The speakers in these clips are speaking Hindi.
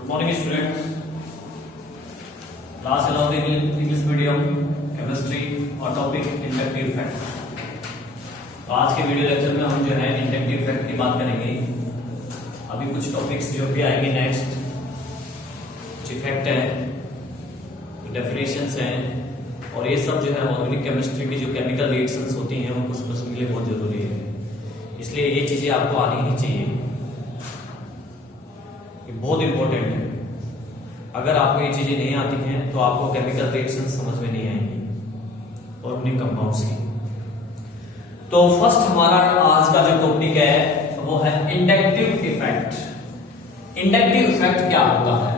Good morning students. Class 11 English medium chemistry और टॉपिक इंडक्टिव इफेक्ट। तो आज के वीडियो लेक्चर में हम जो है इंडक्टिव इफेक्ट की बात करेंगे। अभी कुछ टॉपिक्स जो भी आएंगे नेक्स्ट, कुछ इफेक्ट है, डेफिनेशंस हैं और ये सब जो है ऑर्गेनिक केमिस्ट्री की जो केमिकल रिएक्शंस होती हैं उनको समझने के लिए बहुत जरूरी है। इसलिए ये चीजें आपको आनी ही चाहिए, ये बहुत इंपॉर्टेंट है। अगर आपको ये चीजें नहीं आती हैं तो आपको केमिकल रिएक्शन समझ में नहीं आएंगी ऑर्गेनिक कंपाउंड्स की। तो फर्स्ट हमारा आज का जो टॉपिक है वो है इंडक्टिव इफेक्ट। इंडक्टिव इफेक्ट क्या होता है?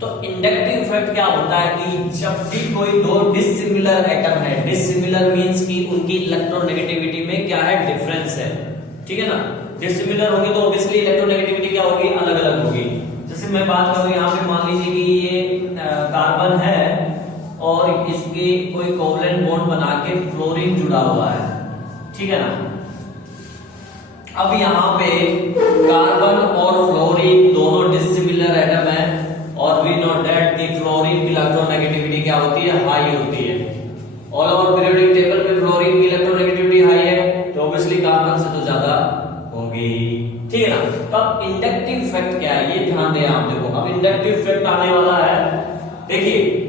तो इंडक्टिव इफेक्ट क्या होता है कि जब भी कोई दो डिसिमिलर एटम है, डिसिमिलर मींस कि उनकी इलेक्ट्रोनेगेटिविटी में क्या है, डिफरेंस है, ठीक है ना। डिसिमिलर होगी तो ऑब्वियसली इलेक्ट्रोनेगेटिविटी क्या होगी, अलग अलग होगी। जैसे मैं बात करूं यहाँ पे, मान लीजिए कि ये कार्बन है और इसके कोई कोवलेंट बॉन्ड बना के फ्लोरीन जुड़ा हुआ है, ठीक है ना। अब यहाँ पे कार्बन और फ्लोरीन दोनों डिसिमिलर एटम है और we know that the fluorine की इलेक्ट्रोनेगेटिविटी क्या होती है, हाई होती है। ऑल ओवर पीरियोडिक टेबल में फ्लोरीन की इलेक्ट्रोनेगेटिविटी हाई है तो ऑब्वियसली कार्बन से तो ज्यादा होगी, ठीक है ना। तो अब इंडक्टिव इफेक्ट क्या है ये ध्यान दें आप। देखो अब इंडक्टिव इफेक्ट आने वाला है। देखिए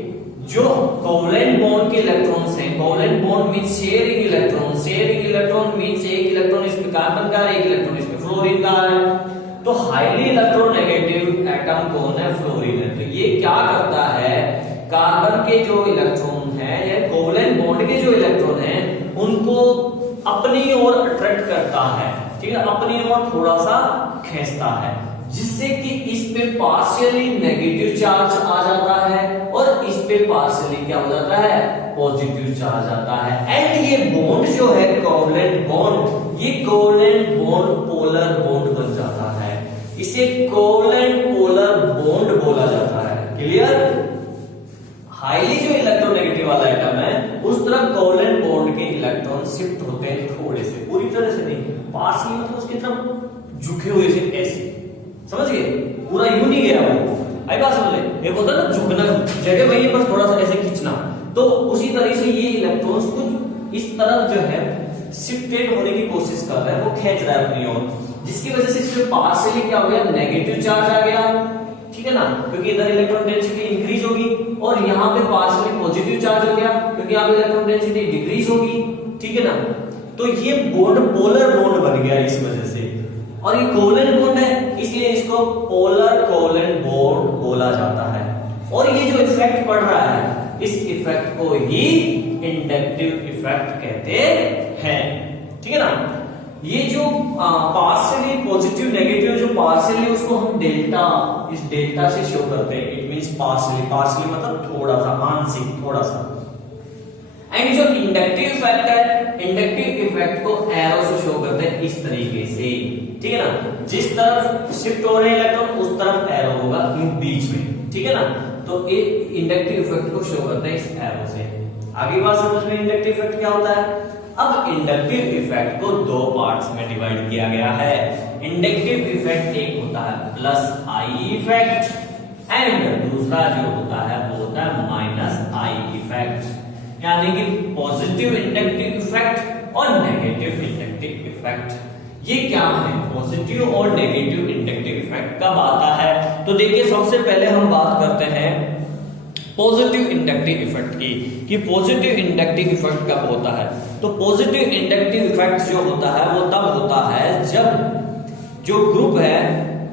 जो कोवलेंट बॉन्ड के इलेक्ट्रॉन्स हैं, covalent bond means sharing electron, sharing electron means एक इलेक्ट्रॉन इसमें कार्बन का है, एक इलेक्ट्रॉन इसमें फ्लोरीन का है। तो हाईली इलेक्ट्रोनेगेटिव एटम कौन है, फ्लोरीन है। तो ये क्या करता है, कार्बन के जो इलेक्ट्रॉन है या कोवलेंट बॉन्ड के जो इलेक्ट्रॉन है उनको अपनी ओर अट्रैक्ट करता है, ठीक है, अपनी ओर थोड़ा सा खींचता है, जिससे कि इस पे पार्शियली नेगेटिव चार्ज आ जाता है और इस पे पार्शियली क्या हो जाता है, पॉजिटिव चार्ज आता है। एंड ये बॉन्ड जो है कोवलेंट बॉन्ड, ये कोवलेंट बॉन्ड पोलर बॉन्ड बन जाता है। इसे कोवलेंट पोलर बॉन्ड बोला जाता है। क्लियर? हाईली जो इलेक्ट्रोनेगेटिव वाला एटम है उस तरफ कोवलेंट बॉन्ड के इलेक्ट्रॉन शिफ्ट होते हैं थोड़े से, पूरी तरह से नहीं, पार्शियली मतलब उसकी तरफ झुके हुए से, ऐसे, समझ गए, पूरा यूं नहीं गया वो। आई बात समझ ले, एक होता है ना झुकना, जगह वही है, बस थोड़ा सा ऐसे खींचना। तो उसी तरह से ये इलेक्ट्रॉन्स कुछ इस तरफ जो है शिफ्टेड होने की कोशिश कर रहा है, वो खींच रहा है अपनी ओर, जिसकी वजह से इसमें पार्शियली क्या हो गया, नेगेटिव चार्ज आ गया, ठीक है ना, क्योंकि इधर इलेक्ट्रॉन डेंसिटी इंक्रीज होगी और यहाँ पे पार्शियली पॉजिटिव चार्ज हो गया क्योंकि यहाँ पे इलेक्ट्रॉन डेंसिटी डिक्रीज होगी, ठीक है ना। तो ये बॉन्ड पोलर बॉन्ड बन गया इस वजह से, और ये कोवलेंट बॉन्ड है इसलिए इसको पोलर कोवलेंट बॉन्ड बोला जाता है। और ये जो इफेक्ट पड़ रहा है इस इफेक्ट को ही इंडक्टिव इफेक्ट कहते हैं, ठीक है ना। ये जो पार्शियली पॉजिटिव नेगेटिव जो पार्शियली, उसको हम डेल्टा, इस डेल्टा से शो करते हैं। इट मींस पार्शियली, पार्शियली मतलब थोड़ा सा, आंशिक, थोड़ा सा। एंड जो इंडक्टिव इफेक्ट है, इंडक्टिव इफेक्ट को एरो से शो करते हैं इस तरीके से, ठीक है ना। जिस तरफ शिफ्ट हो रहे हैं इलेक्ट्रॉन उस तरफ एरो होगा बीच में, ठीक है ना। तो ये इंडक्टिव इफेक्ट को शो करते हैं इस एरो से। आगे बात समझ में, इंडक्टिव इफेक्ट क्या होता है। अब इंडक्टिव इफेक्ट को दो पार्ट्स में डिवाइड किया गया है। इंडक्टिव इफेक्ट एक होता है प्लस आई इफेक्ट एंड दूसरा जो होता है वो होता है माइनस आई इफेक्ट, यानी कि पॉजिटिव इंडक्टिव इफेक्ट और नेगेटिव इंडक्टिव इफेक्ट। ये क्या है, पॉजिटिव और नेगेटिव इंडक्टिव इफेक्ट कब आता है? तो देखिए सबसे पहले हम बात करते हैं पॉजिटिव इंडक्टिव इफेक्ट की, कि पॉजिटिव इंडक्टिव इफेक्ट कब होता है। तो पॉजिटिव इंडक्टिव इफेक्ट जो होता है वो तब होता है जब जो ग्रुप है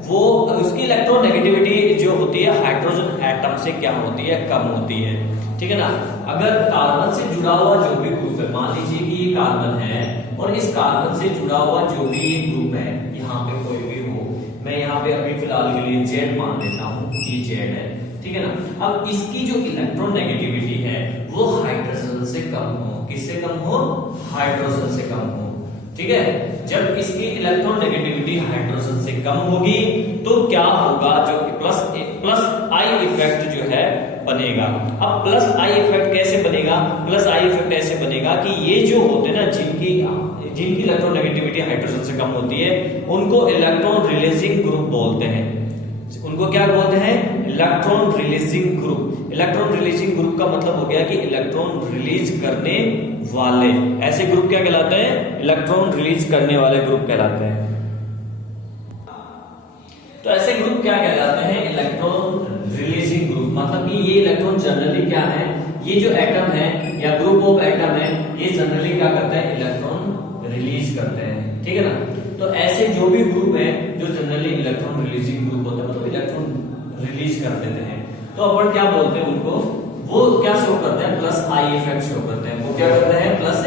वो उसकी इलेक्ट्रोनेगेटिविटी जो होती है हाइड्रोजन एटम से क्या होती है, कम होती है, ठीक है ना। अगर कार्बन से जुड़ा हुआ जो भी ग्रुप है, मान लीजिए कि ये कार्बन है और इस कार्बन से जुड़ा हुआ जो भी ग्रुप है, यहाँ पे कोई भी हो, मैं यहाँ पे अभी फिलहाल के लिए जेड मान लेता हूँ, ये जेड है, ठीक है ना। अब इसकी जो इलेक्ट्रोनेगेटिविटी है वो हाइड्रोजन से कम हो, किससे कम हो, हाइड्रोजन से कम हो, ठीक है। जब इसकी इलेक्ट्रोनेगेटिविटी हाइड्रोजन से कम होगी तो क्या होगा, जो प्लस आई इफेक्ट जो है बनेगा। अब प्लस आई इफेक्ट कैसे बनेगा, प्लस आई इफेक्ट ऐसे बनेगा कि ये जो होते हैं ना जिनकी इलेक्ट्रोनेगेटिविटी हाइड्रोजन से कम होती है उनको इलेक्ट्रॉन रिलीजिंग ग्रुप बोलते हैं। उनको क्या बोलते हैं, electron releasing group. Electron releasing group का मतलब हो गया कि इलेक्ट्रॉन रिलीज करने वाले, ऐसे ग्रुप क्या कहलाते हैं? इलेक्ट्रॉन रिलीज करने वाले ग्रुप कहलाते हैं। तो ऐसे ग्रुप क्या कहलाते हैं? Electron releasing group. मतलब कि ये इलेक्ट्रॉन जनरली क्या है, ये जो एटम है या ग्रुप ऑफ एटम है, ये जनरली क्या करते हैं? इलेक्ट्रॉन रिलीज करते हैं, ठीक है ना। तो ऐसे जो भी ग्रुप है जो जनरली इलेक्ट्रॉन रिलीजिंग ग्रुप होते हैं, मतलब इलेक्ट्रॉन रिलीज कर देते हैं, तो अपन क्या बोलते हैं उनको? वो क्या शो करते हैं? प्लस आई इफेक्ट शो करते हैं। वो क्या करते हैं? प्लस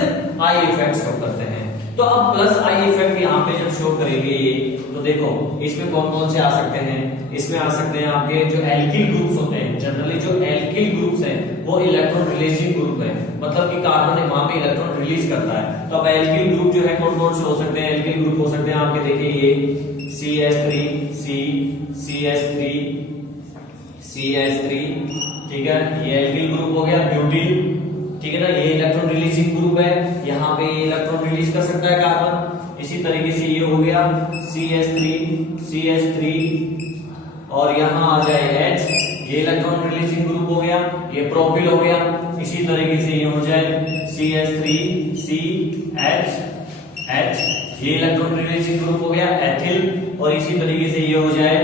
आई इफेक्ट शो करते हैं। तो अब प्लस आई इफेक्ट यहाँ पे जब शो करेंगे ये, तो देखो इसमें कौन कौन से आ सकते हैं? इसमें आ सकते हैं आपके जो एल्किल ग्रुप्स होते हैं। जनरली जो एल्किल ग्रुप्स हैं वो इलेक्ट्रॉन रिलीजिंग ग्रुप है, मतलब कि कार्बन वहां पे इलेक्ट्रॉन रिलीज करता है। तो अब एल्किल ग्रुप जो है कौन कौन से हो सकते हैं? एल्किल ग्रुप हो सकते हैं आपके, देखिए ये CH3, ठीक है, ये एल्किल ग्रुप हो गया। ब्यूटीन, ठीक है ना, ये इलेक्ट्रॉन रिलीजिंग ग्रुप है, यहाँ पे ये इलेक्ट्रॉन रिलीज कर सकता है कार्बन। इसी तरीके से ये हो गया CH3 और यहाँ आ जाए H, ये इलेक्ट्रॉन रिलीजिंग ग्रुप हो गया। ये प्रोपिल हो गया। इसी तरीके से ये हो जाए CH3CH, ये इलेक्ट्रॉन रिलीजिंग ग्रुप हो गया। एथिल, और इसी तरीके से ये हो जाए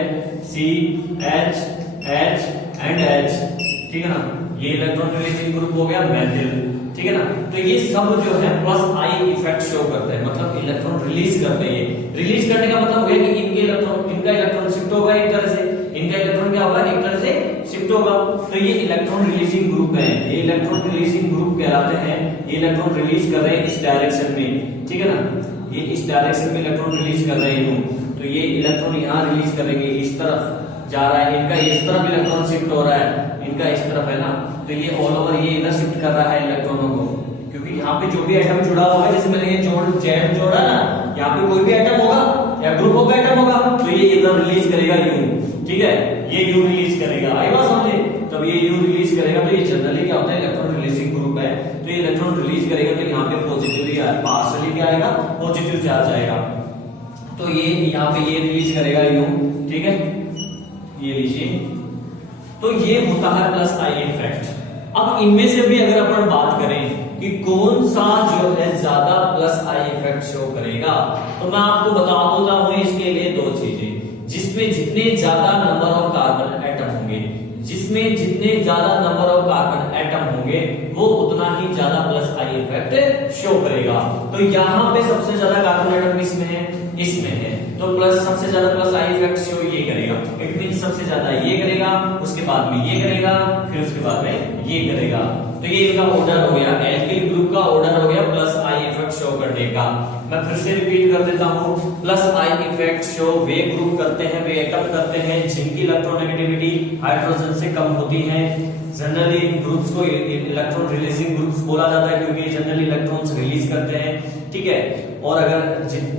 CH एंड H, ठीक है ना, ये इलेक्ट्रॉन रिलीजिंग ग्रुप हो गया। मेथिल, ठीक है ना। तो ये सब जो है प्लस आई इफेक्ट शो करते हैं, मतलब इलेक्ट्रॉन रिलीज करते हैं। रिलीज करने का मतलब है कि इनका इलेक्ट्रॉन शिफ्ट होगा एक तरह से, इनका इलेक्ट्रॉन क्या होगा? एक तरह से शिफ्ट होगा। तो ये इलेक्ट्रॉन रिलीजिंग ग्रुप है, ये इलेक्ट्रॉन रिलीजिंग ग्रुप कहलाते हैं। ये इलेक्ट्रॉन रिलीज कर रहे हैं इस डायरेक्शन में, ठीक है ना, ये इस डायरेक्शन में इलेक्ट्रॉन रिलीज कर रहे हैं। तो ये इलेक्ट्रॉन यहाँ रिलीज करेंगे, इस तरफ जा रहा है, इनका इस तरफ इलेक्ट्रॉन शिफ्ट हो रहा है, इनका इस तरफ है ना, तो ये ऑल ओवर ये इधर शिफ्ट कर रहा है इलेक्ट्रॉनों को, क्योंकि यहाँ पे जो भी एटम जुड़ा होगा, जैसे मैंने ये जेड जोड़ा ना, यहाँ पे कोई भी एटम होगा या ग्रुप ऑफ एटम होगा, तो ये इधर रिलीज करेगा यू, ठीक है, ये यू रिलीज करेगा। आई बात समझे? तब ये यू रिलीज करेगा, तो ये जनरली क्या होता है? इलेक्ट्रॉन रिलीजिंग ग्रुप है। तो ये इलेक्ट्रॉन रिलीज करेगा, तो यहाँ पे पॉजिटिवली पार्शियली क्या आएगा? पॉजिटिव चार्ज आएगा। तो ये यहाँ पे ये रिलीज करेगा यू, ठीक है, ये लीजिए। तो ये होता है प्लस आई इफेक्ट। अब इनमें से भी अगर अपन बात करें कि कौन सा जो है ज्यादा प्लस आई इफेक्ट शो करेगा, तो मैं आपको बता देता हूं इसके लिए दो चीजें। जिसमें जितने ज्यादा नंबर ऑफ कार्बन एटम होंगे, जिसमें जितने ज्यादा नंबर ऑफ कार्बन एटम होंगे, वो उतना ही ज्यादा प्लस आई इफेक्ट शो करेगा। तो यहाँ पे सबसे ज्यादा कार्बन एटम किसमें है? इसमें है, तो प्लस सबसे ज्यादा प्लस आई इफेक्ट शो ये करेगा। इट मीन सबसे ज्यादा ये करेगा, उसके बाद में ये करेगा, फिर उसके बाद में ये करेगा। तो ये इनका ऑर्डर हो गया, एल्किल ग्रुप का ऑर्डर हो गया प्लस आई इफेक्ट शो करने का। मैं फिर से रिपीट कर देता हूं, plus I effect show way group करते हैं, वे एटम करते हैं जिनकी इलेक्ट्रोनेगेटिविटी हाइड्रोजन से कम होती है। जनरली इन ग्रुप्स को इलेक्ट्रॉन रिलीजिंग ग्रुप्स बोला जाता है, क्योंकि जनरली इलेक्ट्रॉन्स रिलीज करते हैं, ठीक है। और अगर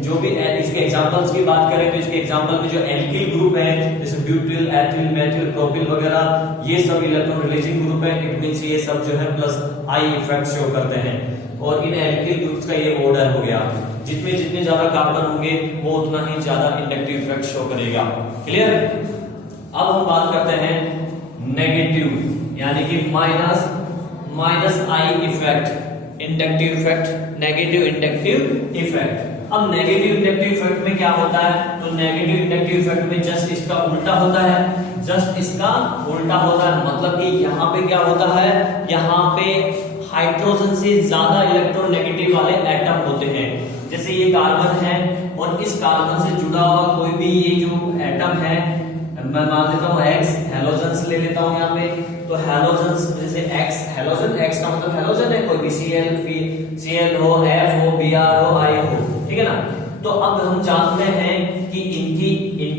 जो भी इसके एग्जांपल्स की बात करें, तो इसके एग्जांपल में जो एल्किल ग्रुप है, जैसे ब्यूटिल, एथिल, मेथिल, प्रोपिल वगैरह, ये सब इलेक्ट्रॉन रिलीजिंग ग्रुप है। इट मींस ये सब जो है प्लस आई इफेक्ट शो करते हैं। और इन एल्किल ग्रुप्स का ये ऑर्डर हो गया, जितने जितने ज्यादा कार्बन होंगे वो उतना ही ज्यादा इंडक्टिव इफेक्ट शो करेगा। क्लियर? अब हम बात करते हैं नेगेटिव, यानी कि minus I effect, inductive effect, negative inductive effect. अब नेगेटिव इंडक्टिव इफेक्ट में क्या होता है? तो नेगेटिव इंडक्टिव इफेक्ट में जस्ट इसका उल्टा होता है, जस्ट इसका उल्टा होता है। मतलब कि यहाँ पे क्या होता है? यहाँ पे हाइड्रोजन से ज्यादा इलेक्ट्रॉन नेगेटिव वाले एटम होते हैं। जैसे ये कार्बन है और इस कार्बन से जुड़ा हुआ कोई भी ये जो एटम है, मैं मान लेता हूँ एक्स, हेलोजन्स ले लेता हूँ यहाँ पे। तो हेलोजन्स जैसे एक्स, हेलोजन, एक्स का मतलब हेलोजन है, कोई भी Cl हो, F हो, Br हो, I हो, ठीक है ना। तो अब हम जानते हैं कि इनकी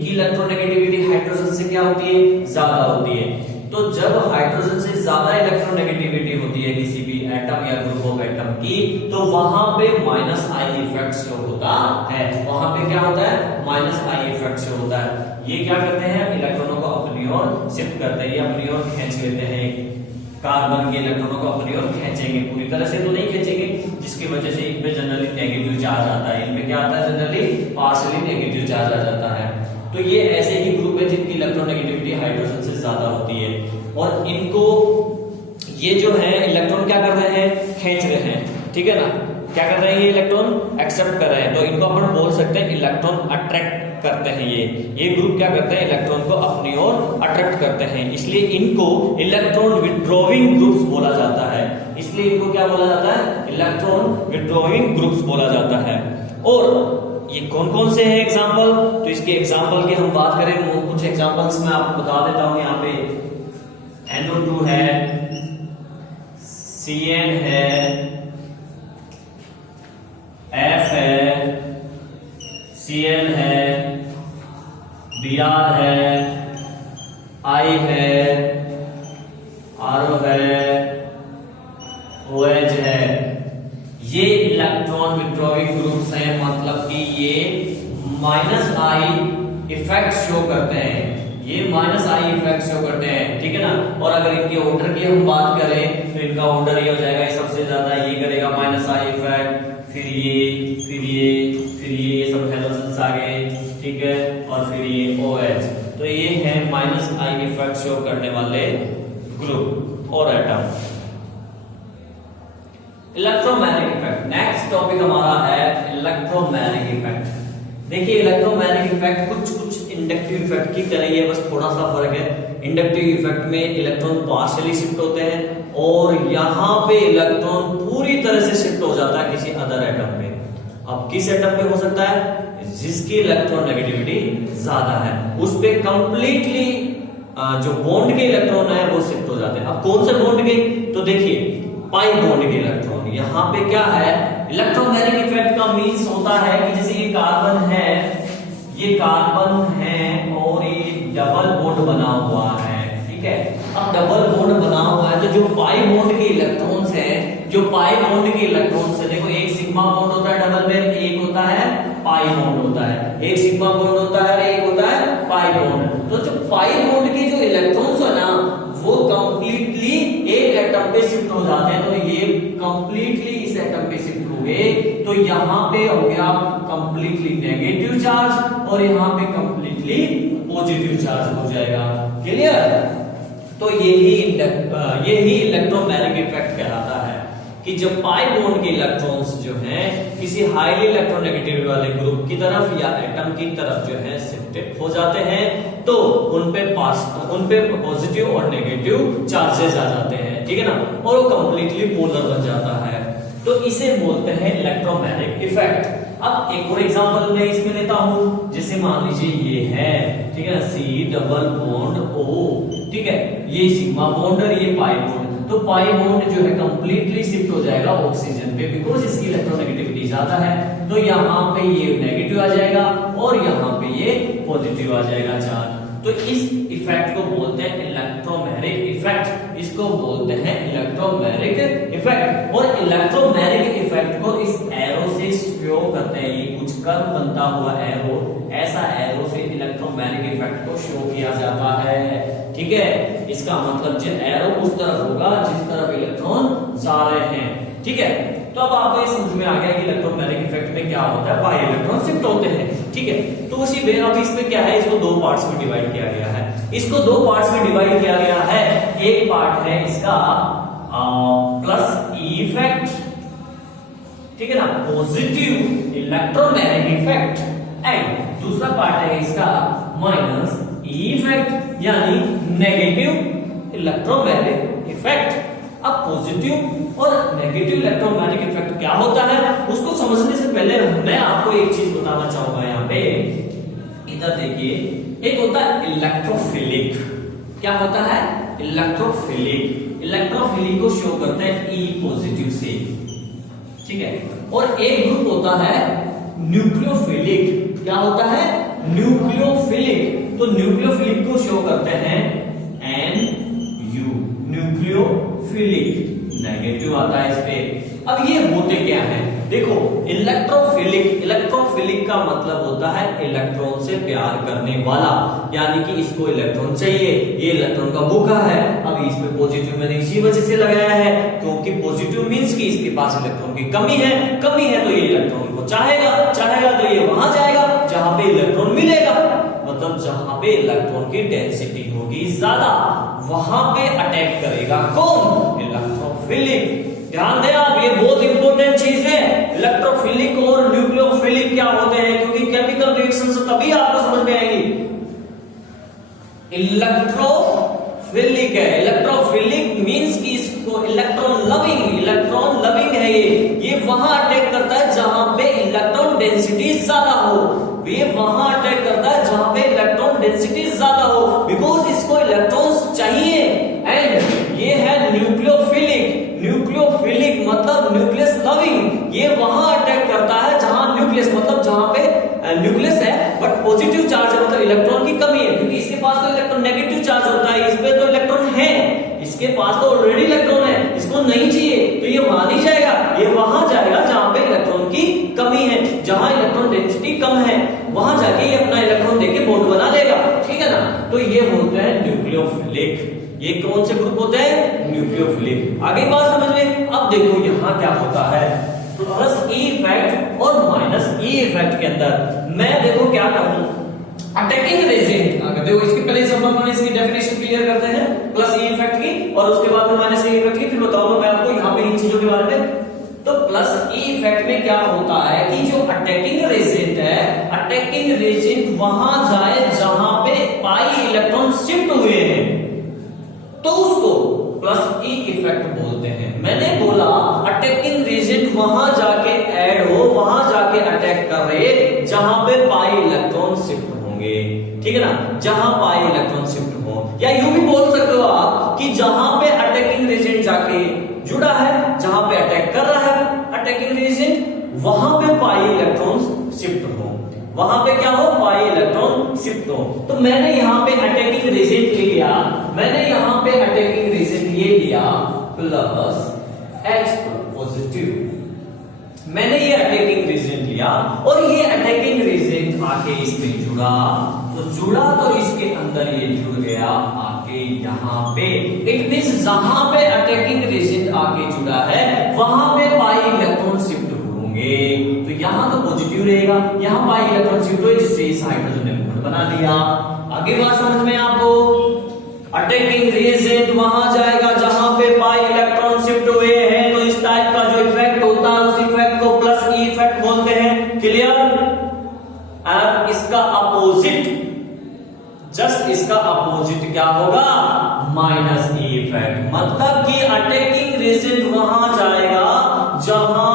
इलेक्ट्रोनेगेटिविटी हाइड्रोजन से क्या होती है? ज्यादा होती है। तो जब हाइड्रोजन से ज्यादा इलेक्ट्रोनेगेटिविटी होती है किसी भी एटम या ग्रुप ऑफ एटम की, तो वहां पे माइनस आई इफेक्ट शो होता है। वहां पे क्या होता है? माइनस आई इफेक्ट शो होता है। ये क्या करते हैं? इलेक्ट्रॉनों को अपनी ओर शिफ्ट करते हैं, ये अपनी ओर खींच लेते हैं। कार्बन के इलेक्ट्रॉनों को अपनी ओर खींचेंगे, पूरी तरह से तो नहीं खींचेंगे, जिसकी वजह से इनमें जनरली नेगेटिव चार्ज आता है। इनमें क्या आता है? जनरली पार्शियली नेगेटिव चार्ज आ जाता है। तो ये ऐसे ही ग्रुप है जिनकी इलेक्ट्रोनेगेटिविटी हाइड्रोजन से ज्यादा होती है, और इनको ये जो है इलेक्ट्रॉन क्या कर रहे हैं, खींच रहे हैं, ठीक है ना, क्या कर रहे हैं ये इलेक्ट्रॉन एक्सेप्ट कर रहे हैं, तो इनको अपन बोल सकते हैं इलेक्ट्रॉन अट्रैक्ट करते हैं। ये ग्रुप क्या करते हैं, इलेक्ट्रॉन को अपनी ओर अट्रैक्ट करते हैं, इसलिए इनको इलेक्ट्रॉन विड्रॉइंग ग्रुप्स बोला जाता है। इसलिए इनको क्या बोला जाता है, इलेक्ट्रॉन विड्रॉइंग ग्रुप्स बोला जाता है। और ये कौन कौन से हैं एग्जाम्पल, तो इसके एग्जाम्पल की हम बात करें, कुछ एग्जाम्पल्स मैं आपको बता देता हूं। यहाँ पे NO2 है, CN है, F है, Cl है, Br है, I है, RO है, OH है। ये इलेक्ट्रॉन विड्रॉइंग ग्रुप्स हैं, मतलब कि ये -I इफेक्ट शो करते हैं, ये -I इफेक्ट शो करते हैं, ठीक है ना। और अगर इनके ऑर्डर की हम बात करें तो इनका ऑर्डर ये हो जाएगा, सबसे ज्यादा ये करेगा -I इफेक्ट, फिर ये सब हेलोजन्स आ गए, ठीक है, और फिर ये OH। तो ये है -I इफेक्ट शो करने वाले ग्रुप और atom. Electromagnetic effect, next topic हमारा है इलेक्ट्रोमैग्नेटिक इफेक्ट। देखिए इलेक्ट्रोमैग्नेटिक इफेक्ट कुछ इंडक्टिव इफेक्ट की तरह ही है, बस थोड़ा सा फर्क है। इंडक्टिव इफेक्ट में इलेक्ट्रॉन पार्शियली शिफ्ट होते हैं, और यहाँ पे इलेक्ट्रॉन पूरी तरह से शिफ्ट हो जाता है किसी अदर एटम पे। अब किस एटम पे हो सकता है, जिसकी इलेक्ट्रोनेगेटिविटी ज्यादा है, उस पे कंप्लीटली जो बॉन्ड के इलेक्ट्रॉन है वो शिफ्ट हो जाते हैं। अब कौन से बॉन्ड के, तो देखिए पाई बॉन्ड के इलेक्ट्रॉन। यहाँ पे क्या है, इलेक्ट्रोमैग्नेटिक इफेक्ट का मीन्स होता है कि जैसे ये कार्बन है, ये कार्बन है और ये डबल बॉन्ड बना हुआ है, ठीक है। अब डबल बॉन्ड बना हुआ है तो जो पाई बॉन्ड के इलेक्ट्रॉन्स हैं, जो पाई बॉन्ड के इलेक्ट्रॉन्स है, देखो एक सिग्मा बॉन्ड होता है डबल में, एक होता है पाई बॉन्ड होता है, एक सिग्मा बॉन्ड होता है, एक होता है पाई बॉन्ड। तो जो पाई बॉन्ड के जो इलेक्ट्रॉन्स है ना, वो कंप्लीटली एक एटम पे शिफ्ट हो जाते हैं। तो ये कंप्लीटली इस एटम पे शिफ्ट हो गए, तो यहाँ पे हो गया कंप्लीटली नेगेटिव चार्ज और यहाँ पे कंप्लीटली पॉजिटिव चार्ज हो जाएगा। क्लियर? तो यही इलेक्ट्रोमैग्नेटिक इफेक्ट कहलाता है कि जब पाई बॉन्ड के इलेक्ट्रॉन्स जो हैं किसी हाईली इलेक्ट्रोनेगेटिव वाले ग्रुप की तरफ या एटम की तरफ जो है शिफ्टेड हो जाते हैं, तो उन पे पॉजिटिव और नेगेटिव चार्जेस आ जाते हैं, ठीक है ना, और वो कंप्लीटली पोलर बन जाता है। तो इसे बोलते हैं इलेक्ट्रोमैग्नेटिक इफेक्ट। अब एक और एग्जांपल मैं इसमें लेता हूं, जैसे मान लीजिए ये है, ठीक है, C डबल बॉन्ड O, ठीक है, ये सिग्मा बॉन्ड और ये पाई बॉन्ड। तो पाई बॉन्ड जो है कंप्लीटली शिफ्ट हो जाएगा ऑक्सीजन पे, बिकॉज इसकी इलेक्ट्रोनेगेटिविटी ज्यादा है। तो यहाँ पे ये नेगेटिव आ जाएगा और यहाँ पे ये पॉजिटिव आ जाएगा चार्ज। तो इस इफेक्ट को बोलते हैं इलेक्ट्रोमैग्नेटिक इफेक्ट, इसको बोलते हैं इलेक्ट्रोमैग्नेटिक इफेक्ट। और इलेक्ट्रोमैग्नेटिक इफेक्ट को इस एरो से शो करते हैं, ये कुछ कर्व बनता हुआ एरो, ऐसा एरो से इलेक्ट्रोमैग्नेटिक इफेक्ट को शो किया जाता है, ठीक है। इसका मतलब जो एरो उस तरफ होगा जिस तरफ इलेक्ट्रॉन जा रहे हैं, ठीक है। तो अब आपको ये समझ में आ गया कि इलेक्ट्रोमैग्नेटिक इफेक्ट में क्या होता है, पाई इलेक्ट्रॉन शिफ्ट होते हैं, ठीक है। तो उसी वे अब इसमें क्या है, इसको दो पार्ट्स में डिवाइड किया गया है। इसको दो पार्ट्स में डिवाइड किया गया है। एक पार्ट है इसका प्लस ई इफेक्ट, ठीक है ना, पॉजिटिव इलेक्ट्रोमैग्नेटिक इफेक्ट, एंड दूसरा पार्ट है इसका माइनस ई इफेक्ट यानी नेगेटिव इलेक्ट्रोमैग्नेटिक इफेक्ट। अब पॉजिटिव और नेगेटिव इलेक्ट्रोमैग्नेटिक इफेक्ट क्या होता है, उसको समझने से पहले मैं आपको एक चीज बताना चाहूंगा। यहाँ पे इधर देखिए, एक होता है इलेक्ट्रोफिलिक। क्या होता है, इलेक्ट्रोफिलिक। इलेक्ट्रोफिलिक को शो करते हैं ई पॉजिटिव से, ठीक है। और एक ग्रुप होता है न्यूक्लियोफिलिक। क्या होता है, न्यूक्लियोफिलिक। तो न्यूक्लियोफिलिक को शो करते हैं NU, न्यूक्लियोफिलिक। नेगेटिव आता है इस पे। अब ये होते क्या है, देखो इलेक्ट्रोफिलिक का मतलब होता है इलेक्ट्रॉन से प्यार करने वाला, यानी कि इसको इलेक्ट्रॉन चाहिए, ये इलेक्ट्रॉन का भूखा है। अब इस पे पॉजिटिव मैंने इसी वजह से लगाया है, क्योंकि पॉजिटिव मींस कि इसके पास इलेक्ट्रॉन की कमी है तो ये इलेक्ट्रॉन को चाहेगा तो ये वहां जाएगा जहां पे इलेक्ट्रॉन मिलेगा। मतलब जहां पे इलेक्ट्रॉन की डेंसिटी होगी ज्यादा वहां पे अटैक करेगा कौन? इलेक्ट्रोफिलिक। ध्यान दें आप, ये बहुत इंपॉर्टेंट चीज है। इलेक्ट्रोफिलिक और न्यूक्लियोफिलिक क्या होते हैं, क्योंकि केमिकल रिएक्शन से तभी आपको समझ में आएगी। इलेक्ट्रोफिलिक है, इलेक्ट्रोफिलिक मींस कि इसको इलेक्ट्रॉन लविंग है। ये वहां अटैक करता है जहां पे इलेक्ट्रॉन डेंसिटी ज्यादा हो। ये वहां अटैक करता है जहां पे इलेक्ट्रॉन डेंसिटी ज्यादा हो, बिकॉज इसको इलेक्ट्रॉन्स चाहिए। एंड ये है न्यूक्लियोफिलिक मतलब न्यूक्लियस लविंग। ये वहां अटैक करता है जहां न्यूक्लियस मतलब जहां पे न्यूक्लियस है बट पॉजिटिव चार्ज है, मतलब इलेक्ट्रॉन की कमी है, क्योंकि इसके पास तो इलेक्ट्रॉन नेगेटिव चार्ज होता है, इस पे तो इलेक्ट्रॉन है, इसके पास तो ऑलरेडी इलेक्ट्रॉन है, इसको नहीं चाहिए, तो ये वहां नहीं जाएगा, ये वहां जाएगा जहां पे इलेक्ट्रॉन की कमी है, जहां इलेक्ट्रॉन डेंसिटी कम है, वहां जाके ये अपना इलेक्ट्रॉन देके बॉन्ड बना लेगा। ठीक है ना, तो ये होते हैं न्यूक्लियोफिलिक। ये कौन से ग्रुप होते हैं? न्यूक्लियोफिलिक। आगे बात समझ में। अब देखो यहां क्या होता है, प्लस ई इफेक्ट और माइनस ई इफेक्ट के अंदर मैं देखो क्या करूं, अटैकिंग रेजेंट। अगर देखो इसके पहले हम इसकी डेफिनेशन क्लियर करते हैं प्लस ई इफेक्ट की, और उसके बाद में माइनस ई इफेक्ट की, फिर बताऊंगा मैं आपको यहां पे इन चीजों के बारे में। तो प्लस ई इफेक्ट में क्या होता है कि जो अटैकिंग रेजेंट है, अटैकिंग रेजेंट वहां जाए जहां पे पाई इलेक्ट्रॉन शिफ्ट हुए हैं, तो उसको प्लस ई इफेक्ट बोलते हैं। मैंने बोला अटैकिंग रेजेंट वहां जाके ऐड हो, वहां जाके अटैक कर रहे जहां पे पाई इलेक्ट्रॉन शिफ्ट होंगे। ठीक है ना, जहां पाई इलेक्ट्रॉन शिफ्ट हो, या यूं भी बोल सकते हो आप कि जहां पे अटैकिंग रेजेंट जाके जुड़ा है, जहां पे अटैक कर रहा है अटैकिंग रेजेंट, वहां पे पाई इलेक्ट्रॉन शिफ्ट हो, वहां पे क्या हो, पाई इलेक्ट्रॉन शिफ्ट हो। तो मैंने यहां पे अटैकिंग रेजेंट ले लिया, मैंने यहां पे अटैकिंग रेजेंट ये लिया प्लस H पॉजिटिव, मैंने ये अटैकिंग रेजेंट लिया और ये अटैकिंग रेजेंट आके इसमें जुड़ा, तो इसके अंदर ये जुड़ गया आके यहाँ पे। इट मींस जहां पे अटैकिंग रेजेंट आके जुड़ा है वहां पे पाई इलेक्ट्रॉन शिफ्ट होंगे, तो यहां तो पॉजिटिव रहेगा, यहां पाई इलेक्ट्रॉन शिफ्ट हुए जिससे इस हाइड्रोजन ने बॉन्ड बना दिया। आगे बात समझ में आपको, अटैकिंग रेजेंट वहां जाएगा जहां पे पाई इलेक्ट्रॉन शिफ्ट हुए हैं, तो इस टाइप का जो इफेक्ट होता है उस इफेक्ट को प्लस ई इफेक्ट बोलते हैं। क्लियर? और इसका अपोजिट, जस्ट इसका अपोजिट क्या होगा, माइनस ई इफेक्ट। मतलब कि अटैकिंग रेजेंट वहां जाएगा जहां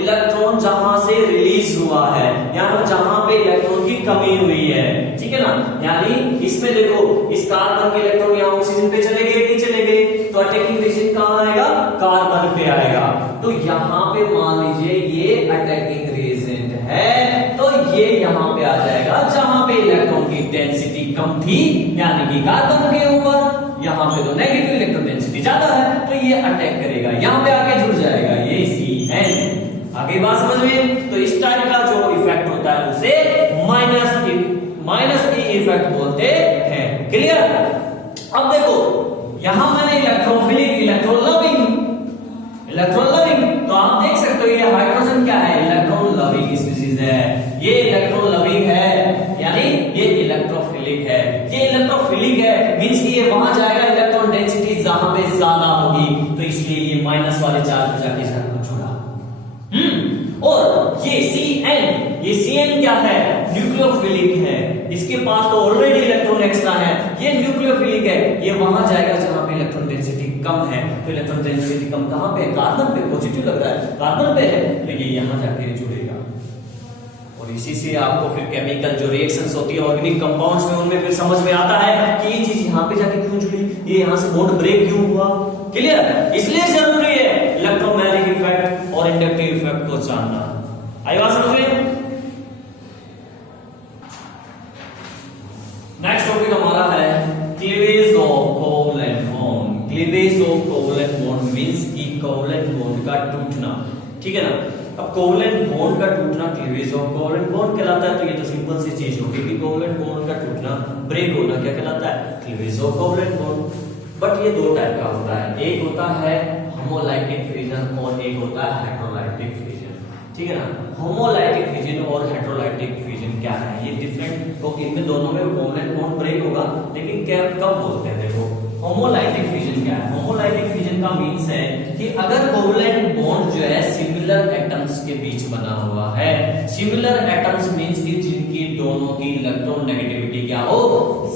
इलेक्ट्रॉन जहां से रिलीज हुआ है, यानी जहां पे इलेक्ट्रॉन की कमी हुई है। ठीक है ना, यानी इसमें देखो इस कार्बन के इलेक्ट्रॉन यहां ऑक्सीजन पे चले गए, नहीं चले गए, तो अटैकिंग रेजेंट कहां आएगा, कार्बन पे आएगा। तो यहां पे मान लीजिए ये अटैकिंग रेजेंट है, तो ये यहां पे आ जाएगा जहां पे इलेक्ट्रॉन की डेंसिटी कम थी, यानी कि कार्बन के ऊपर, यहां पे तो नेगेटिव इलेक्ट्रॉन डेंसिटी ज्यादा है, तो ये अटैक करेगा, यहां पे आके जुड़ जाएगा, ये CN। आगे बात समझ में। तो इस टाइप का जो इफेक्ट होता है उसे माइनस ई इफेक्ट बोलते हैं। क्लियर? अब देखो यहां मैंने इलेक्ट्रोफिलिक, इलेक्ट्रॉन लविंग, तो आप देख सकते हो ये हाइड्रोजन क्या है, इलेक्ट्रॉन लविंग स्पीशीज है, ये इलेक्ट्रॉन लविंग है, यानी ये इलेक्ट्रोफिलिक है। ये इलेक्ट्रोफिलिक है मींस कि ये वहां जाएगा इलेक्ट्रॉन डेंसिटी जहां पे ज्यादा होगी, तो इसलिए ये माइनस वाले चार्ज पे जाके जुड़ा। और ये CN क्या है, न्यूक्लियोफिलिक है, इसके पास तो ऑलरेडी इलेक्ट्रॉन एक्स्ट्रा है, ये न्यूक्लियोफिलिक है, ये वहां जाएगा जहां पे इलेक्ट्रॉन डेंसिटी कम है, तो इलेक्ट्रॉन डेंसिटी कम कहां पे है, कार्बन पे, पॉजिटिव लग रहा है, कार्बन पे है, तो ये यहां जाके जुड़ेगा। और इसी से आपको फिर केमिकल जो रिएक्शंस होती है ऑर्गेनिक कंपाउंड्स में, उनमें फिर समझ में आता है कि ये चीज यहां पे जाके क्यों जुड़ी, ये यहां से बॉन्ड ब्रेक क्यों हुआ। क्लियर? इसलिए जरूरी है इलेक्ट्रोमैग्नेटिक इफेक्ट और इंडक्टिव इफेक्ट को जानना। आई बात समझ में? नेक्स्ट टॉपिक हमारा है cleavage of covalent bond. Cleavage of covalent bond means कि कोवलेंट बॉन्ड का टूटना। ठीक है ना, अब कोवलेंट बॉन्ड का टूटना क्लीवेज ऑफ कोवलेंट बॉन्ड कहलाता है। तो ये तो सिंपल सी चीज होगी कि कोवलेंट बॉन्ड का टूटना, ब्रेक होना क्या कहलाता है, cleavage of covalent bond. But ये दो टाइप का होता है, एक होता है होमोलाइटिक फ्यूजन और एक होता है हेटेरोलाइटिक फ्यूजन। ठीक है ना, होमोलाइटिक फ्यूजन और हेटेरोलाइटिक फ्यूजन क्या है, ये डिफरेंट, तो इनमें दोनों में कोवलेंट बॉन्ड ब्रेक होगा, लेकिन क्या कब बोलते हैं, देखो होमोलाइटिक फिजन क्या है। होमोलाइटिक फिजन का मीन्स है कि अगर कोवलेंट बॉन्ड जो है सिमिलर एटम्स के बीच बना हुआ है। सिमिलर एटम्स मीन्स कि जिनकी दोनों की इलेक्ट्रॉन नेगेटिविटी क्या हो,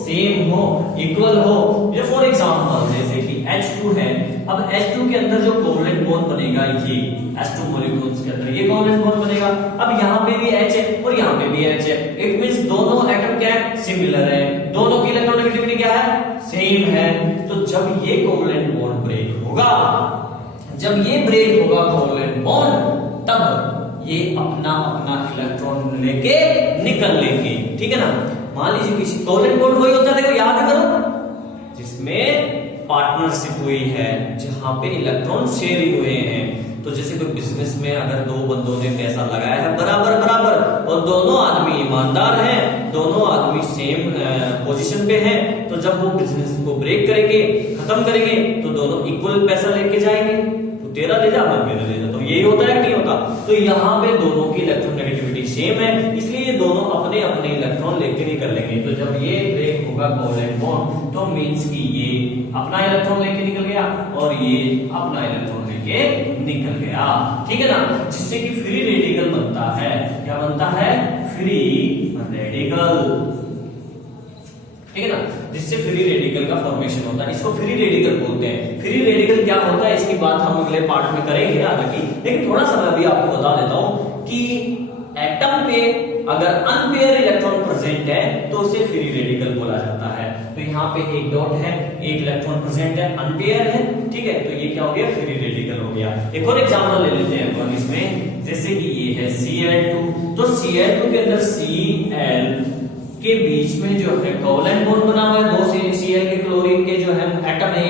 सेम हो, इक्वल हो। ये फॉर एग्जांपल जैसे कि H2 है, अब H2 के अंदर जो कोवलेंट बॉन्ड बनेगा, ये H2 मॉलिक्यूल्स के अंदर ये कोवलेंट बॉन्ड बनेगा। अब यहाँ पे भी H है और यहाँ पे भी H है, इट मींस दोनों एटम क्या है, सिमिलर है, दोनों की इलेक्ट्रॉन नेगेटिविटी क्या है, सेम है। तो जब ये कोवलेंट बॉन्ड ब्रेक होगा, जब ये ब्रेक होगा कोवलेंट बॉन्ड, तब ये अपना अपना इलेक्ट्रॉन लेके निकल लेंगे, ठीक है ना। मान लीजिए किसी कोवलेंट बॉन्ड वही होता है, देखो याद करो, जिसमें पार्टनरशिप हुई है, जहां पे इलेक्ट्रॉन शेयरिंग हुए हैं। तो जैसे कोई बिजनेस में अगर दो बंदों ने पैसा लगाया है बराबर बराबर और दोनों आदमी ईमानदार हैं, दोनों आदमी सेम पोजीशन पे हैं, तो जब वो बिजनेस को ब्रेक करेंगे, खत्म करेंगे, तो दोनों इक्वल पैसा लेके जाएंगे। तो तेरा ले जा, मैं मेरा ले जा, तो यही होता है कि नहीं होता। तो यहाँ पे दोनों की इलेक्ट्रॉन नेगेटिविटी सेम है, इसलिए ये दोनों अपने अपने इलेक्ट्रॉन लेके निकल लेंगे। तो जब ये ब्रेक होगा कोवलेंट बॉन्ड, तो मींस कि ये अपना इलेक्ट्रॉन लेके निकल गया और ये अपना इलेक्ट्रॉन लेके निकल गया, ठीक है ना। जिससे कि फ्री रेडिकल बनता है। क्या बनता है, फ्री रेडिकल, ठीक है ना, जिससे फ्री रेडिकल का फॉर्मेशन होता है। इसको फ्री रेडिकल बोलते हैं। फ्री रेडिकल क्या होता है, इसकी बात हम अगले पार्ट में करेंगे आगे की, लेकिन थोड़ा सा मैं अभी आपको बता देता हूं कि एटम पे अगर अनपेयर इलेक्ट्रॉन प्रेजेंट है तो उसे फ्री रेडिकल बोला जाता है। तो यहाँ पे एक डॉट है, एक इलेक्ट्रॉन प्रेजेंट है, अनपेयर है, ठीक है, तो ये क्या हो गया, फ्री रेडिकल हो गया। एक और एग्जांपल ले लेते हैं अपन इसमें, जैसे कि ये है Cl2, तो Cl2 के अंदर Cl के बीच में जो है कोवलेंट बॉन्ड बना हुआ है, दो Cl के क्लोरीन के जो है एटम है।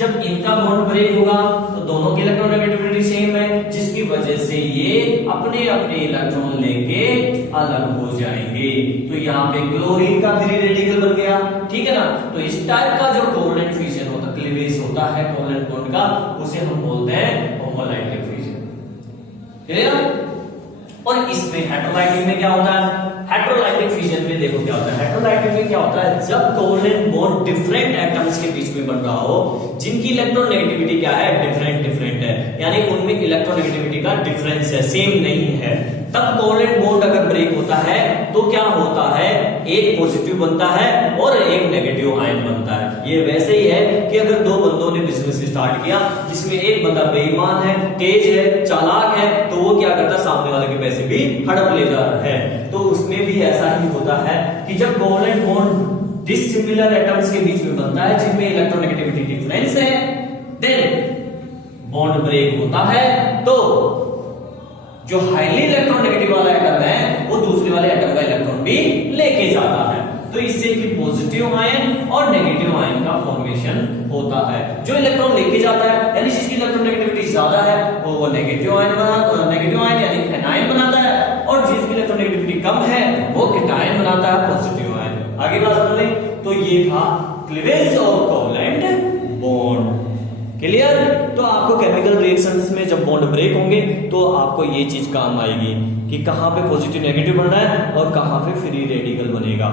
जब इनका बॉन्ड ब्रेक होगा तो दोनों की इलेक्ट्रॉन नेगेटिविटी सेम है, जिसकी वजह से ये अपने अपने इलेक्ट्रॉन लेके अलग हो जाएंगे। तो यहाँ पे क्लोरीन का फ्री रेडिकल बन गया, ठीक है ना। तो इस टाइप का जो कोवलेंट फिजन होता है, क्लीवेज होता है कोवलेंट बॉन्ड का, उसे हम बोलते हैं होमोलाइटिक फिजन, क्लियर। और इसमें हेटेरोलाइटिक में क्या होता है, हेटेरोलाइटिक फिजन में देखो क्या होता है। हेटेरोलाइटिक में क्या होता है, जब कोवलेंट बॉन्ड डिफरेंट एटम्स के बीच में बन रहा हो, जिनकी इलेक्ट्रॉन नेगेटिविटी क्या है, डिफरेंट डिफरेंट है, यानी उनमें इलेक्ट्रॉन नेगेटिविटी का डिफरेंस है, सेम नहीं है, तब कोवलेंट बॉन्ड अगर ब्रेक होता है तो क्या होता है, एक पॉजिटिव बनता है और एक नेगेटिव आयन बनता है। ये वैसे ही है कि अगर दो बंदों ने बिजनेस स्टार्ट किया, जिसमें एक बंदा बेईमान है, तेज है, चालाक है, तो वो क्या करता है, सामने वाले के पैसे भी हड़प लेता है। तो उसमें भी ऐसा ही होता है कि जब कोवलेंट बॉन्ड डिसिमिलर एटम्स के बीच में बनता है, जिनमें इलेक्ट्रॉन नेगेटिविटी डिफरेंस है, देन बॉन्ड ब्रेक होता है, तो जो हाईली इलेक्ट्रॉन नेगेटिव वाला एटम है वो दूसरे वाले एटम का इलेक्ट्रॉन भी लेके जाता है। तो इससे फिर पॉजिटिव आयन और नेगेटिव आयन का फॉर्मेशन होता है। जो इलेक्ट्रॉन लेके जाता है, यानी जिसकी इलेक्ट्रॉन नेगेटिविटी ज्यादा है, वो नेगेटिव आयन बनाता है, नेगेटिव आयन यानी एनायन बनाता है, और जिसकी इलेक्ट्रॉन नेगेटिविटी कम है वो केटायन बनाता है, पॉजिटिव आयन। आगे बात समझ लें। तो ये था cleavage of covalent bond, clear. तो आपको केमिकल रिएक्शंस में जब बॉन्ड ब्रेक होंगे तो आपको ये चीज काम आएगी कि कहां पे पॉजिटिव नेगेटिव बन रहा है और कहां पे फ्री रेडिकल बनेगा।